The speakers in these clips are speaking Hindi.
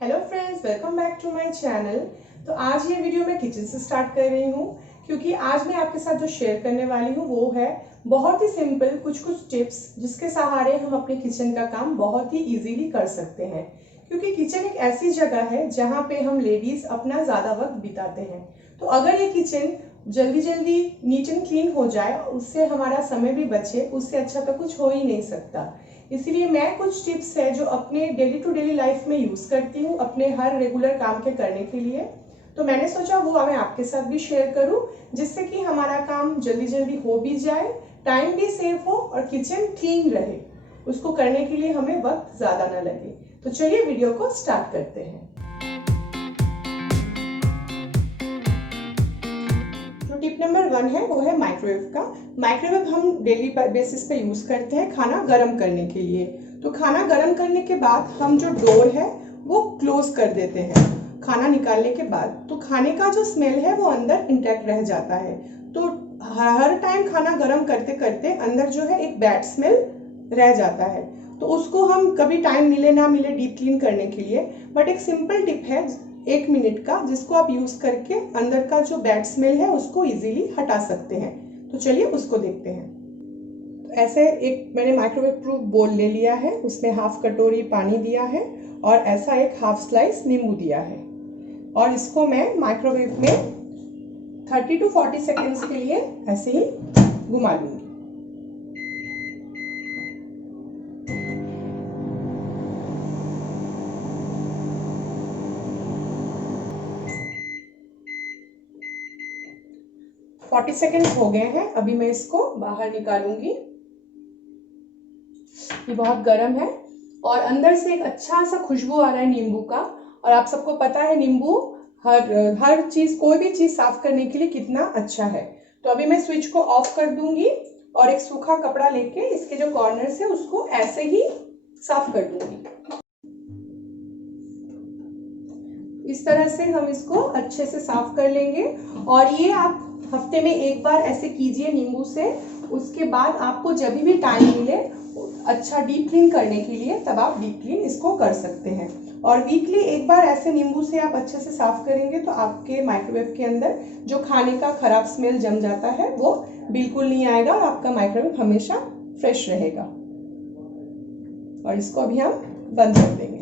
Hello friends, welcome back to my channel. तो आज ये वीडियो मैं किचन से स्टार्ट कर रही हूँ क्योंकि आज मैं आपके साथ जो शेयर करने वाली हूँ वो है बहुत ही सिंपल कुछ टिप्स जिसके सहारे हम अपने किचन का काम बहुत ही इजीली कर सकते हैं। क्योंकि किचन एक ऐसी जगह है जहाँ पे हम लेडीज अपना ज़्यादा वक्त बिताते हैं। तो अगर ये किचन जल्दी जल्दी नीट एंड क्लीन हो जाए, उससे हमारा समय भी बचे, उससे अच्छा तो कुछ हो ही नहीं सकता। इसलिए मैं कुछ टिप्स है जो अपने डेली टू डेली लाइफ में यूज़ करती हूँ अपने हर रेगुलर काम के करने के लिए। तो मैंने सोचा वो मैं आपके साथ भी शेयर करूँ जिससे कि हमारा काम जल्दी जल्दी हो भी जाए, टाइम भी सेव हो और किचन क्लीन रहे। उसको करने के लिए हमें वक्त ज़्यादा ना लगे। तो चलिए वीडियो को स्टार्ट करते हैं। टिप नंबर 1 है वो है माइक्रोवेव का। माइक्रोवेव हम डेली बेसिस पे यूज करते हैं खाना गर्म करने के लिए। तो खाना गर्म करने के बाद हम जो डोर है वो क्लोज कर देते हैं खाना निकालने के बाद। तो खाने का जो स्मेल है वो अंदर इंटैक्ट रह जाता है। तो हर टाइम खाना गर्म करते करते अंदर जो है एक बैड स्मेल रह जाता है। तो उसको हम कभी टाइम मिले ना मिले डीप क्लीन करने के लिए, बट एक सिंपल टिप है 1 मिनट का जिसको आप यूज करके अंदर का जो बैड स्मेल है उसको इजीली हटा सकते हैं। तो चलिए उसको देखते हैं। तो ऐसे एक मैंने माइक्रोवेव प्रूफ बोल ले लिया है, उसमें हाफ कटोरी पानी दिया है और ऐसा एक हाफ स्लाइस नींबू दिया है और इसको मैं माइक्रोवेव में 30 to 40 सेकेंड्स के लिए ऐसे ही घुमा लूंगी। फोर्टी सेकेंड्स हो गए हैं। अभी मैं इसको बाहर निकालूंगी। ये बहुत गर्म है और अंदर से एक अच्छा सा खुशबू आ रहा है नींबू का। और आप सबको पता है नींबू हर चीज, कोई भी चीज साफ करने के लिए कितना अच्छा है। तो अभी मैं स्विच को ऑफ कर दूंगी और एक सूखा कपड़ा लेके इसके जो कॉर्नर्स है उसको ऐसे ही साफ कर दूंगी। इस तरह से हम इसको अच्छे से साफ कर लेंगे और ये आप हफ्ते में एक बार ऐसे कीजिए नींबू से। उसके बाद आपको जब भी टाइम मिले अच्छा डीप क्लीन करने के लिए तब आप डीप क्लीन इसको कर सकते हैं। और वीकली एक बार ऐसे नींबू से आप अच्छे से साफ करेंगे तो आपके माइक्रोवेव के अंदर जो खाने का खराब स्मेल जम जाता है वो बिल्कुल नहीं आएगा और आपका माइक्रोवेव हमेशा फ्रेश रहेगा। और इसको अभी हम बंद कर देंगे।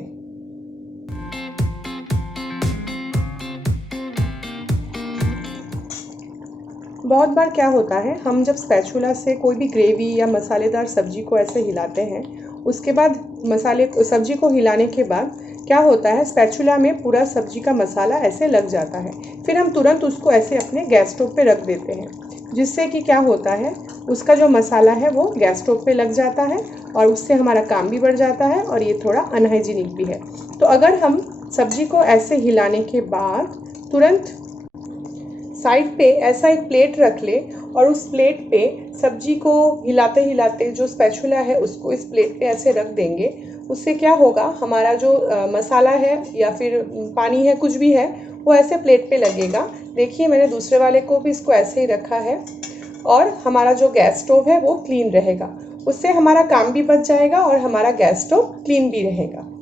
बहुत बार क्या होता है, हम जब स्पैचुला से कोई भी ग्रेवी या मसालेदार सब्जी को ऐसे हिलाते हैं, उसके बाद सब्जी को हिलाने के बाद क्या होता है, स्पैचुला में पूरा सब्जी का मसाला ऐसे लग जाता है। फिर हम तुरंत उसको ऐसे अपने गैस स्टोव पे रख देते हैं, जिससे कि क्या होता है, उसका जो मसाला है वो गैस स्टोव पे लग जाता है और उससे हमारा काम भी बढ़ जाता है और ये थोड़ा अनहाइजीनिक भी है। तो अगर हम सब्जी को ऐसे हिलाने के बाद तुरंत साइड पे ऐसा एक प्लेट रख ले और उस प्लेट पे सब्जी को हिलाते हिलाते जो स्पैचुला है उसको इस प्लेट पे ऐसे रख देंगे, उससे क्या होगा, हमारा जो मसाला है या फिर पानी है कुछ भी है वो ऐसे प्लेट पे लगेगा। देखिए मैंने दूसरे वाले को भी इसको ऐसे ही रखा है और हमारा जो गैस स्टोव है वो क्लीन रहेगा। उससे हमारा काम भी बच जाएगा और हमारा गैस स्टोव क्लीन भी रहेगा।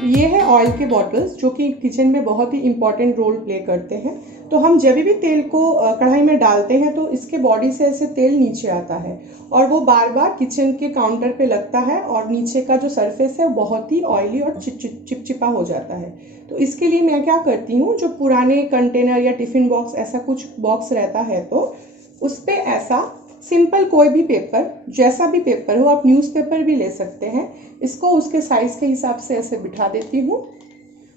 ये है ऑयल के बॉटल्स जो कि किचन में बहुत ही इंपॉर्टेंट रोल प्ले करते हैं। तो हम जब भी तेल को कढ़ाई में डालते हैं तो इसके बॉडी से ऐसे तेल नीचे आता है और वो बार बार किचन के काउंटर पे लगता है और नीचे का जो सरफेस है बहुत ही ऑयली और चिपचिपा हो जाता है। तो इसके लिए मैं क्या करती हूँ, जो पुराने कंटेनर या टिफिन बॉक्स ऐसा कुछ बॉक्स रहता है तो उस पर ऐसा सिंपल कोई भी पेपर, जैसा भी पेपर हो, आप न्यूज़पेपर भी ले सकते हैं, इसको उसके साइज़ के हिसाब से ऐसे बिठा देती हूँ।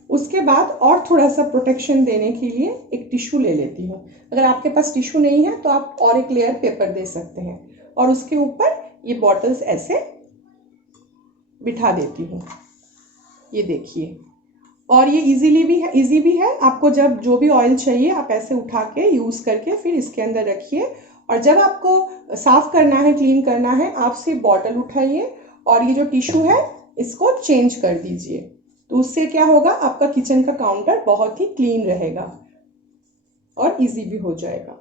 उसके बाद और थोड़ा सा प्रोटेक्शन देने के लिए एक टिश्यू ले लेती हूँ। अगर आपके पास टिश्यू नहीं है तो आप और एक लेयर पेपर दे सकते हैं और उसके ऊपर ये बॉटल्स ऐसे बिठा देती हूँ। ये देखिए, और ये इजी भी है। आपको जब जो भी ऑयल चाहिए आप ऐसे उठा के यूज़ करके फिर इसके अंदर रखिए और जब आपको साफ करना है, क्लीन करना है, आप सिर्फ बॉटल उठाइए और ये जो टिश्यू है इसको चेंज कर दीजिए। तो उससे क्या होगा, आपका किचन का काउंटर बहुत ही क्लीन रहेगा और इजी भी हो जाएगा।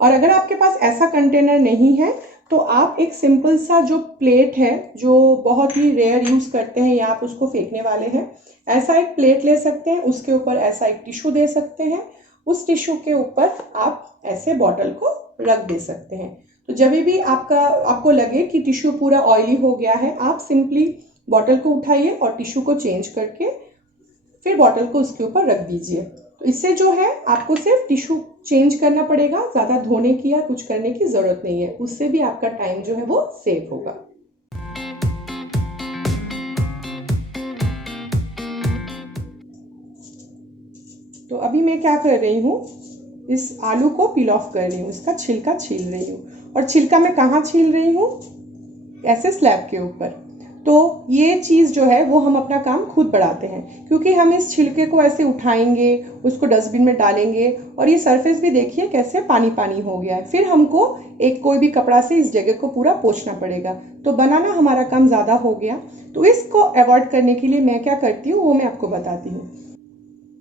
और अगर आपके पास ऐसा कंटेनर नहीं है तो आप एक सिंपल सा जो प्लेट है, जो बहुत ही रेयर यूज़ करते हैं या आप उसको फेंकने वाले हैं, ऐसा एक प्लेट ले सकते हैं, उसके ऊपर ऐसा एक टिश्यू दे सकते हैं, उस टिश्यू के ऊपर आप ऐसे बॉटल को रख दे सकते हैं। तो जब भी आपको लगे कि टिश्यू पूरा ऑयली हो गया है, आप सिंपली बॉटल को उठाइए और टिश्यू को चेंज करके फिर बॉटल को उसके ऊपर रख दीजिए। तो इससे जो है आपको सिर्फ टिश्यू चेंज करना पड़ेगा, ज़्यादा धोने की या कुछ करने की ज़रूरत नहीं है। उससे भी आपका टाइम जो है वो सेव होगा। तो अभी मैं क्या कर रही हूँ, इस आलू को पील ऑफ कर रही हूँ, इसका छिलका छील रही हूँ। और छिलका मैं कहाँ छील रही हूँ, ऐसे स्लैब के ऊपर। तो ये चीज़ जो है वो हम अपना काम खुद बढ़ाते हैं, क्योंकि हम इस छिलके को ऐसे उठाएंगे, उसको डस्टबिन में डालेंगे और ये सरफेस भी देखिए कैसे पानी पानी हो गया है। फिर हमको एक कोई भी कपड़ा से इस जगह को पूरा पोंछना पड़ेगा, तो बनाना हमारा काम ज़्यादा हो गया। तो इसको अवॉइड करने के लिए मैं क्या करती हूँ वो मैं आपको बताती हूँ।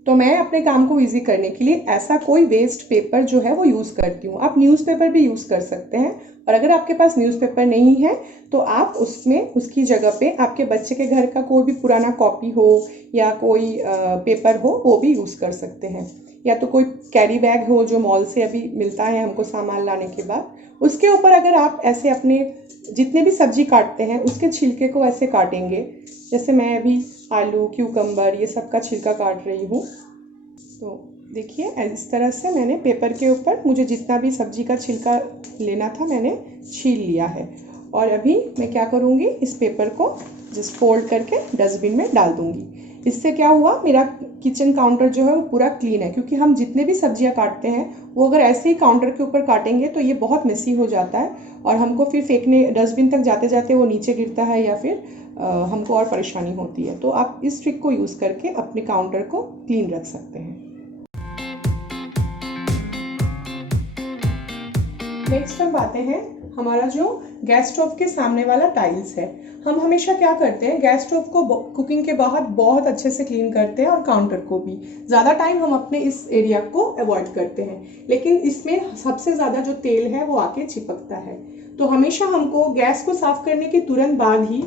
तो मैं अपने काम को इजी करने के लिए ऐसा कोई वेस्ट पेपर जो है वो यूज़ करती हूँ। आप न्यूज़पेपर भी यूज़ कर सकते हैं, और अगर आपके पास न्यूज़पेपर नहीं है तो आप उसमें उसकी जगह पे आपके बच्चे के घर का कोई भी पुराना कॉपी हो या कोई पेपर हो वो भी यूज़ कर सकते हैं, या तो कोई कैरी बैग हो जो मॉल से अभी मिलता है हमको सामान लाने के बाद, उसके ऊपर अगर आप ऐसे अपने जितने भी सब्जी काटते हैं उसके छिलके को ऐसे काटेंगे, जैसे मैं अभी आलू, क्यूकम्बर ये सब का छिलका काट रही हूँ। तो देखिए इस तरह से मैंने पेपर के ऊपर मुझे जितना भी सब्जी का छिलका लेना था मैंने छील लिया है। और अभी मैं क्या करूँगी, इस पेपर को जस्ट फोल्ड करके डस्टबिन में डाल दूँगी। इससे क्या हुआ, मेरा किचन काउंटर जो है वो पूरा क्लीन है, क्योंकि हम जितने भी सब्जियां काटते हैं वो अगर ऐसे ही काउंटर के ऊपर काटेंगे तो ये बहुत मेसी हो जाता है और हमको फिर फेंकने डस्टबिन तक जाते जाते वो नीचे गिरता है या फिर हमको और परेशानी होती है। तो आप इस ट्रिक को यूज़ करके अपने काउंटर को क्लीन रख सकते हैं। नेक्स्ट हम आते हैं हमारा जो गैस स्टोव के सामने वाला टाइल्स है। हम हमेशा क्या करते हैं, गैस स्टोव को कुकिंग के बाद बहुत अच्छे से क्लीन करते हैं और काउंटर को भी। ज़्यादा टाइम हम अपने इस एरिया को अवॉइड करते हैं, लेकिन इसमें सबसे ज़्यादा जो तेल है वो आके चिपकता है। तो हमेशा हमको गैस को साफ करने के तुरंत बाद ही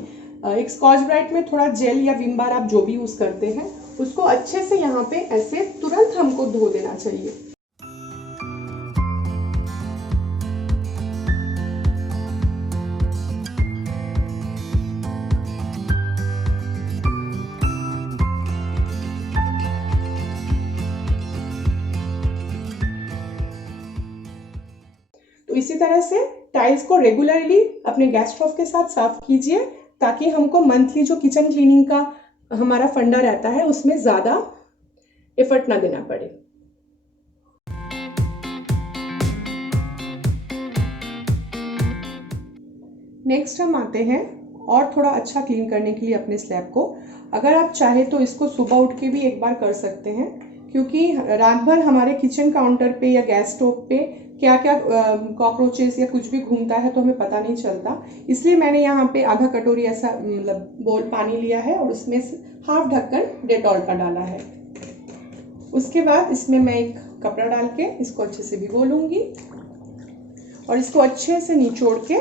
एक स्कॉच ब्राइट में थोड़ा जेल या विम बार आप जो भी यूज़ करते हैं उसको अच्छे से यहाँ पे ऐसे तुरंत हमको धो देना चाहिए। तो इसी तरह से टाइल्स को रेगुलरली अपने गैस स्टोव के साथ साफ कीजिए, ताकि हमको मंथली जो किचन क्लीनिंग का हमारा फंडा रहता है उसमें ज़्यादा एफर्ट ना देना पड़े। नेक्स्ट हम आते हैं और थोड़ा अच्छा क्लीन करने के लिए अपने स्लैब को। अगर आप चाहें तो इसको सुबह उठ के भी एक बार कर सकते हैं, क्योंकि रात भर हमारे किचन काउंटर पे या गैस स्टोव पे क्या क्या कॉकरोचेस या कुछ भी घूमता है तो हमें पता नहीं चलता। इसलिए मैंने यहाँ पे आधा कटोरी ऐसा मतलब बोल पानी लिया है और उसमें हाफ ढक्कन डेटॉल का डाला है। उसके बाद इसमें मैं एक कपड़ा डाल के इसको अच्छे से भिगो लूँगी और इसको अच्छे से निचोड़ के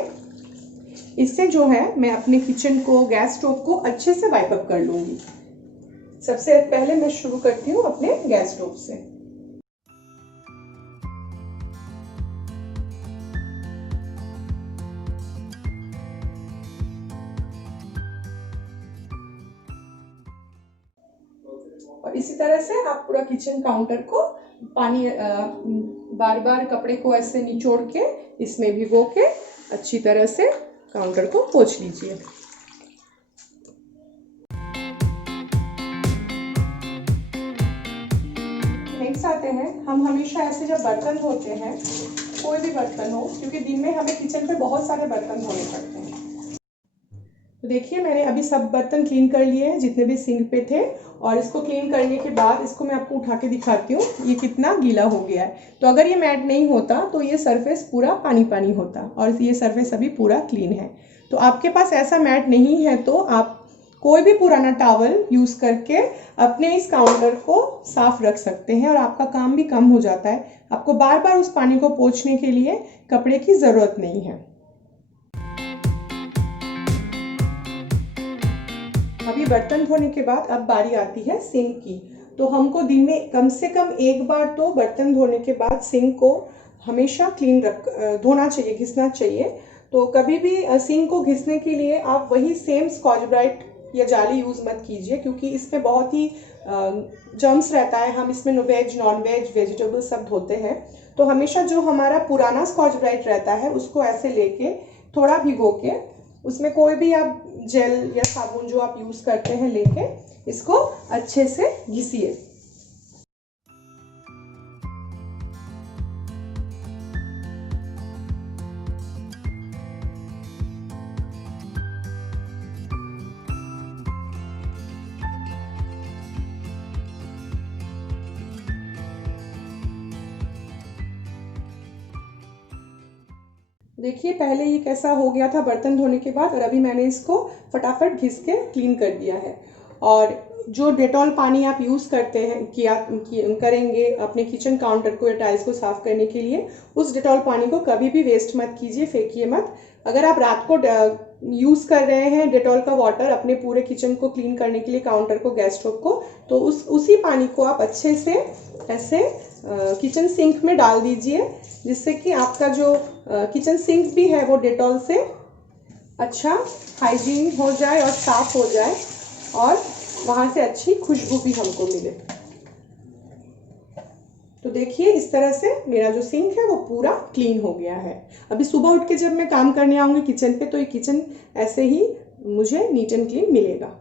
इससे जो है मैं अपने किचन को, गैस स्टोव को अच्छे से वाइप अप कर लूँगी। सबसे पहले मैं शुरू करती हूँ अपने गैस स्टोव से। और इसी तरह से आप पूरा किचन काउंटर को पानी बार बार कपड़े को ऐसे निचोड़ के इसमें भिगो के अच्छी तरह से काउंटर को पोंछ लीजिए। नेक्स्ट आते हैं, हम हमेशा ऐसे जब बर्तन धोते हैं, कोई भी बर्तन हो, क्योंकि दिन में हमें किचन पे बहुत सारे बर्तन धोने पड़ते हैं। तो देखिए मैंने अभी सब बर्तन क्लीन कर लिए हैं जितने भी सिंक पे थे, और इसको क्लीन करने के बाद इसको मैं आपको उठा के दिखाती हूँ ये कितना गीला हो गया है। तो अगर ये मैट नहीं होता तो ये सरफेस पूरा पानी पानी होता, और ये सरफेस अभी पूरा क्लीन है। तो आपके पास ऐसा मैट नहीं है तो आप कोई भी पुराना टॉवल यूज़ करके अपने इस काउंटर को साफ रख सकते हैं और आपका काम भी कम हो जाता है। आपको बार बार उस पानी को पोंछने के लिए कपड़े की ज़रूरत नहीं है। अभी बर्तन धोने के बाद अब बारी आती है सिंक की। तो हमको दिन में कम से कम एक बार तो बर्तन धोने के बाद सिंक को हमेशा धोना चाहिए, घिसना चाहिए। तो कभी भी सिंक को घिसने के लिए आप वही सेम स्कॉच ब्राइट या जाली यूज़ मत कीजिए, क्योंकि इसमें बहुत ही जर्म्स रहता है। हम इसमें वेज, नॉन वेज, वेजिटेबल सब धोते हैं। तो हमेशा जो हमारा पुराना स्कॉच ब्राइट रहता है उसको ऐसे लेके थोड़ा भिगो के उसमें कोई भी आप जेल या साबुन जो आप यूज़ करते हैं लेके इसको अच्छे से घिसिए। देखिए पहले ये कैसा हो गया था बर्तन धोने के बाद, और अभी मैंने इसको फटाफट घिस के क्लीन कर दिया है। और जो डेटॉल पानी आप यूज़ करते हैं करेंगे अपने किचन काउंटर को या टाइल्स को साफ़ करने के लिए, उस डेटॉल पानी को कभी भी वेस्ट मत कीजिए, फेंकिए मत। अगर आप रात को यूज़ कर रहे हैं डेटॉल का वाटर अपने पूरे किचन को क्लीन करने के लिए, काउंटर को, गैस स्टोव को, तो उसी पानी को आप अच्छे से ऐसे किचन सिंक में डाल दीजिए, जिससे कि आपका जो किचन सिंक भी है वो डेटॉल से अच्छा हाइजीन हो जाए और साफ हो जाए, और वहाँ से अच्छी खुशबू भी हमको मिले। तो देखिए इस तरह से मेरा जो सिंक है वो पूरा क्लीन हो गया है। अभी सुबह उठ के जब मैं काम करने आऊँगी किचन पे, तो ये किचन ऐसे ही मुझे नीट एंड क्लीन मिलेगा।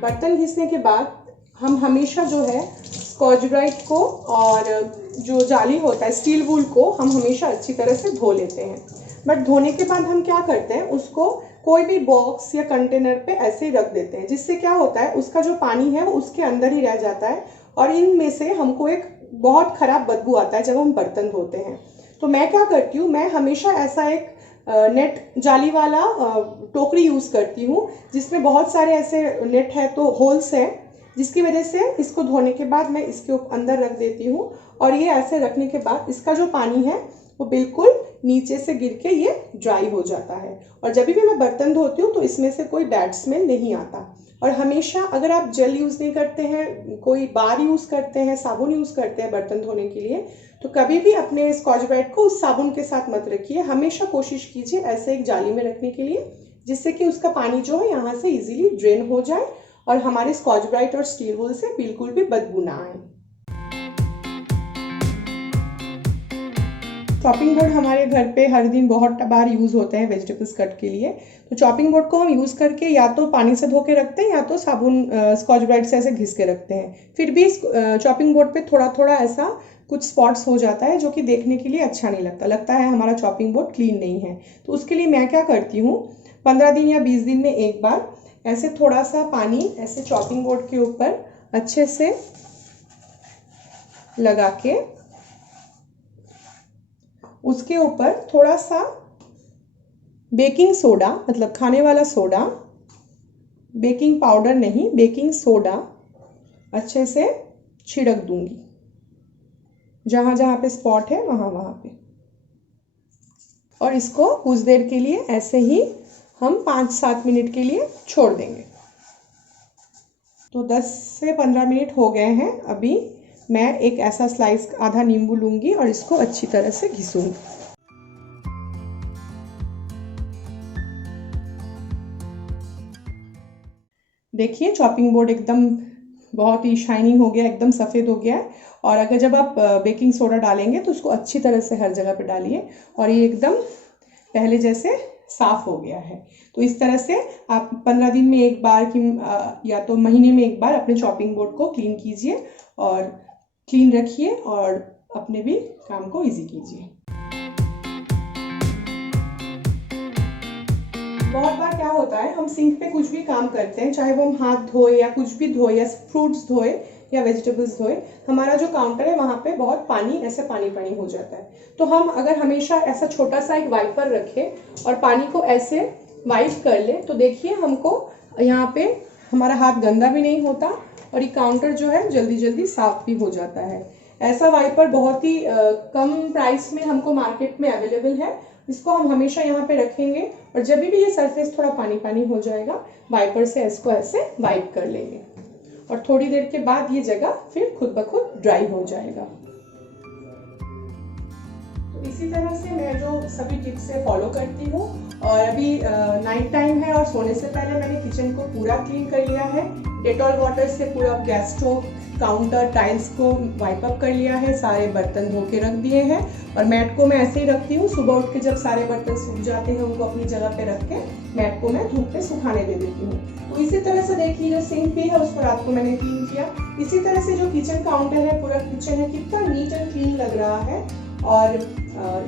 बर्तन घिसने के बाद हम हमेशा जो है स्कॉच ब्राइट को और जो जाली होता है स्टील वूल को हम हमेशा अच्छी तरह से धो लेते हैं। बट धोने के बाद हम क्या करते हैं, उसको कोई भी बॉक्स या कंटेनर पे ऐसे ही रख देते हैं, जिससे क्या होता है उसका जो पानी है वो उसके अंदर ही रह जाता है, और इनमें से हमको एक बहुत ख़राब बदबू आता है जब हम बर्तन धोते हैं। तो मैं क्या करती हूँ, मैं हमेशा ऐसा एक नेट जाली वाला टोकरी यूज़ करती हूँ, जिसमें बहुत सारे ऐसे नेट है तो होल्स हैं, जिसकी वजह से इसको धोने के बाद मैं इसके अंदर रख देती हूँ, और ये ऐसे रखने के बाद इसका जो पानी है वो बिल्कुल नीचे से गिर के ये ड्राई हो जाता है। और जब भी मैं बर्तन धोती हूँ तो इसमें से कोई बैड स्मेल नहीं आता। और हमेशा अगर आप जेल यूज़ नहीं करते हैं, कोई बार यूज़ करते हैं, साबुन यूज़ करते हैं बर्तन धोने के लिए, तो कभी भी अपने स्कॉच ब्राइट को उस साबुन के साथ मत रखिए। हमेशा कोशिश कीजिए ऐसे एक जाली में रखने के लिए, जिससे कि उसका पानी जो है यहाँ से इजीली ड्रेन हो जाए और हमारे स्कॉच ब्राइट और स्टील वूल से बिल्कुल भी बदबू ना आए। चॉपिंग बोर्ड हमारे घर पे हर दिन बहुत बार यूज़ होते हैं वेजिटेबल्स कट के लिए। तो चॉपिंग बोर्ड को हम यूज़ करके या तो पानी से धो के रखते हैं या तो साबुन स्कॉच ब्राइट से ऐसे घिस के रखते हैं। फिर भी चॉपिंग बोर्ड पे थोड़ा थोड़ा ऐसा कुछ स्पॉट्स हो जाता है जो कि देखने के लिए अच्छा नहीं लगता, लगता है हमारा चॉपिंग बोर्ड क्लीन नहीं है। तो उसके लिए मैं क्या करती हूँ, 15 दिन या 20 दिन में एक बार ऐसे थोड़ा सा पानी ऐसे चॉपिंग बोर्ड के ऊपर अच्छे से लगा के उसके ऊपर थोड़ा सा बेकिंग सोडा, मतलब खाने वाला सोडा, बेकिंग पाउडर नहीं, बेकिंग सोडा अच्छे से छिड़क दूंगी, जहाँ जहाँ पे स्पॉट है वहाँ वहाँ पे। और इसको कुछ देर के लिए ऐसे ही हम 5-7 मिनट के लिए छोड़ देंगे। तो 10 से 15 मिनट हो गए हैं। अभी मैं एक ऐसा स्लाइस आधा नींबू लूँगी और इसको अच्छी तरह से घिसूँगी। देखिए चॉपिंग बोर्ड एकदम बहुत ही शाइनिंग हो गया, एकदम सफ़ेद हो गया है। और अगर जब आप बेकिंग सोडा डालेंगे तो उसको अच्छी तरह से हर जगह पे डालिए, और ये एकदम पहले जैसे साफ़ हो गया है। तो इस तरह से आप 15 दिन में एक बार की या तो महीने में एक बार अपने चॉपिंग बोर्ड को क्लीन कीजिए और क्लीन रखिए और अपने भी काम को इजी कीजिए। बहुत बार क्या होता है, हम सिंक पे कुछ भी काम करते हैं, चाहे वो हम हाथ धोए या कुछ भी धोए या फ्रूट्स धोए या वेजिटेबल्स धोए, हमारा जो काउंटर है वहाँ पे बहुत पानी ऐसे पानी पानी हो जाता है। तो हम अगर हमेशा ऐसा छोटा सा एक वाइपर रखें और पानी को ऐसे वाइप कर ले, तो देखिए हमको यहाँ पे हमारा हाथ गंदा भी नहीं होता और ये काउंटर जो है जल्दी जल्दी साफ भी हो जाता है। ऐसा वाइपर बहुत ही कम प्राइस में हमको मार्केट में अवेलेबल है। इसको हम हमेशा यहाँ पे रखेंगे और जब भी ये सरफेस थोड़ा पानी पानी हो जाएगा, वाइपर से इसको ऐसे वाइप कर लेंगे और थोड़ी देर के बाद ये जगह फिर खुद ब खुद ड्राई हो जाएगा। तो इसी तरह से मैं जो सभी टिप्स से फॉलो करती हूँ। और अभी नाइट टाइम है और सोने से पहले मैंने किचन को पूरा क्लीन कर लिया है। डेटॉल वाटर से पूरा गैस स्टोव, काउंटर, टाइल्स को वाइप अप कर लिया है, सारे बर्तन धो के रख दिए हैं और मैट को मैं ऐसे ही रखती हूँ। सुबह उठ के जब सारे बर्तन सूख जाते हैं उनको अपनी जगह पे रख के मैट को मैं धूप पे सुखाने दे देती हूँ। तो इसी तरह से देखिए जो सिंक भी है उसको रात को मैंने क्लीन किया। इसी तरह से जो किचन काउंटर है, पूरा किचन है, कितना नीट एंड क्लीन लग रहा है। और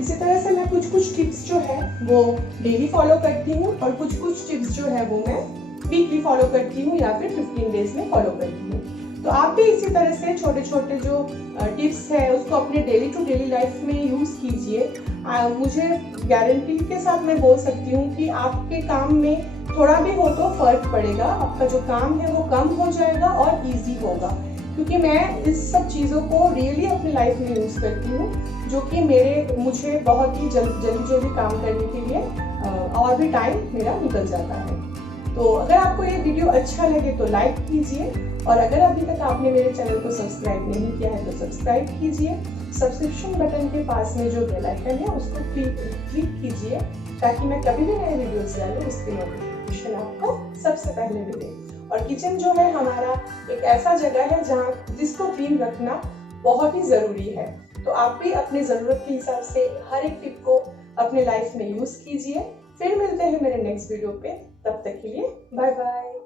इसी तरह से मैं कुछ कुछ टिप्स जो है वो डेली फॉलो करती हूँ और कुछ कुछ टिप्स जो है वो मैं वीकली फॉलो करती हूँ या फिर 15 डेज में फॉलो करती हूँ। तो आप भी इसी तरह से छोटे छोटे जो टिप्स है उसको अपने डेली टू डेली लाइफ में यूज़ कीजिए। मुझे गारंटी के साथ मैं बोल सकती हूँ कि आपके काम में थोड़ा भी हो तो फर्क पड़ेगा। आपका जो काम है वो कम हो जाएगा और ईजी होगा, क्योंकि मैं इस सब चीज़ों को रियली अपनी लाइफ में यूज़ करती हूँ, जो कि मुझे बहुत ही जल्दी काम करने के लिए और भी टाइम मेरा निकल जाता है। तो अगर आपको ये वीडियो अच्छा लगे तो लाइक कीजिए और अगर अभी तक आपने मेरे चैनल को सब्सक्राइब नहीं किया है तो सब्सक्राइब कीजिए। सब्सक्रिप्शन बटन के पास में जो बेल आइकन है उसको क्लिक कीजिए ताकि मैं कभी भी नए वीडियोस डालूं उसकी नोटिफिकेशन आपको सबसे पहले मिले। और किचन जो है हमारा एक ऐसा जगह है जहाँ जिसको क्लीन रखना बहुत ही ज़रूरी है। तो आप भी अपनी ज़रूरत के हिसाब से हर एक टिप को अपने लाइफ में यूज़ कीजिए। फिर मिलते हैं मेरे नेक्स्ट वीडियो पे, तब तक के लिए बाय बाय।